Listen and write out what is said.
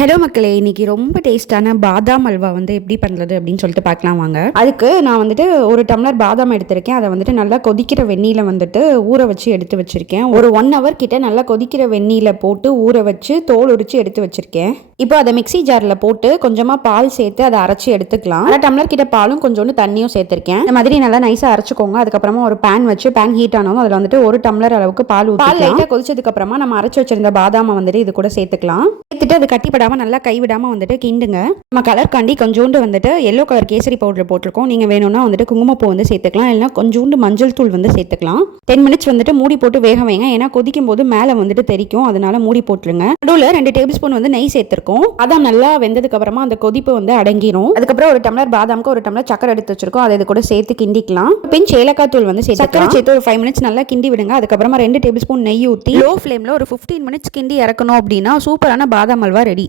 Hello மக்களே, இன்னைக்கு ரொம்ப டேஸ்டான பாதாம் அல்வா வந்து எப்படி பண்ணுறது அப்படின்னு சொல்லிட்டு பார்க்கலாம் வாங்க. அதுக்கு நான் வந்துட்டு ஒரு டம்ளர் பாதாம் எடுத்திருக்கேன். அதை வந்துட்டு நல்லா கொதிக்கிற வெந்நீரில் வந்துட்டு ஊற வச்சு எடுத்து வச்சிருக்கேன். ஒரு 1 hour கிட்ட நல்லா கொதிக்கிற வெந்நீரில் போட்டு ஊற வச்சு தோல் உரிச்சு எடுத்து வச்சிருக்கேன். இப்போ அதை மிக்சி ஜாரில் போட்டு கொஞ்சமாக பால் சேர்த்து அதை அரைச்சி எடுத்துக்கலாம். 1/2 டம்ளர் கிட்ட பாலும் கொஞ்சோண்டு தண்ணியும் சேர்த்திருக்கேன். இந்த மாதிரி நல்லா நைஸாக அரைச்சிக்கோங்க. அதுக்கப்புறமா ஒரு பேன் வச்சு பேன் ஹீட் ஆனதும் அதில் வந்துட்டு 1 டம்ளர் அளவுக்கு பால் லைட்டாக கொதிச்சதுக்கு அப்புறமா நம்ம அரைச்சி வச்சிருந்த பாதாமை வந்துட்டு இது கூட சேர்த்துக்கலாம். சேர்த்துட்டு அது கட்டிப்படாம நல்லா கைவிடாம வந்துட்டு கிண்டுங்க. நம்ம கலர் காண்டி கொஞ்சோண்டு வந்துட்டு எல்லோ கலர் கேசரி பவுடர் போட்டிருக்கோம். நீங்க வேணும்னா வந்துட்டு குங்குமப்பூ வந்து சேர்த்துக்கலாம், இல்லைன்னா கொஞ்சோண்டு மஞ்சள் தூள் வந்து சேர்த்துக்கலாம். 10 minutes வந்துட்டு மூடி போட்டு வேக வைங்க. ஏன்னா கொதிக்கும் போது மேலே வந்துட்டு தெரிக்கும், அதனால மூடி போட்டுருங்க. நடுவில் 2 டேபிள் ஸ்பூன் வந்து நெய் சேர்த்திருக்கோம். அதான் நல்லா வெந்ததுக்கு அப்புறமா அந்த கொதிப்பு வந்து அடங்கிரும். அதுக்கப்புறம் 1 டம்ளர் பாதாமுக்கு 1 டம்ளர் சக்கரை எடுத்து வச்சிருக்கோம். அதை இது கூட சேர்த்து கிண்டிக்கலாம். பிஞ்ச் ஏலக்காய் தூள் வந்து சக்கரை சேர்த்து ஒரு 5 minutes நல்லா கிண்டி விடுங்க. அதுக்கப்புறமா 2 டேபிள் ஸ்பூன் நெய் ஊற்றி லோ ஃப்ளேம்ல ஒரு 15 minutes கிண்டி இறக்கணும். அப்படின்னா சூப்பரான பாதாம் அல்வா ரெடி.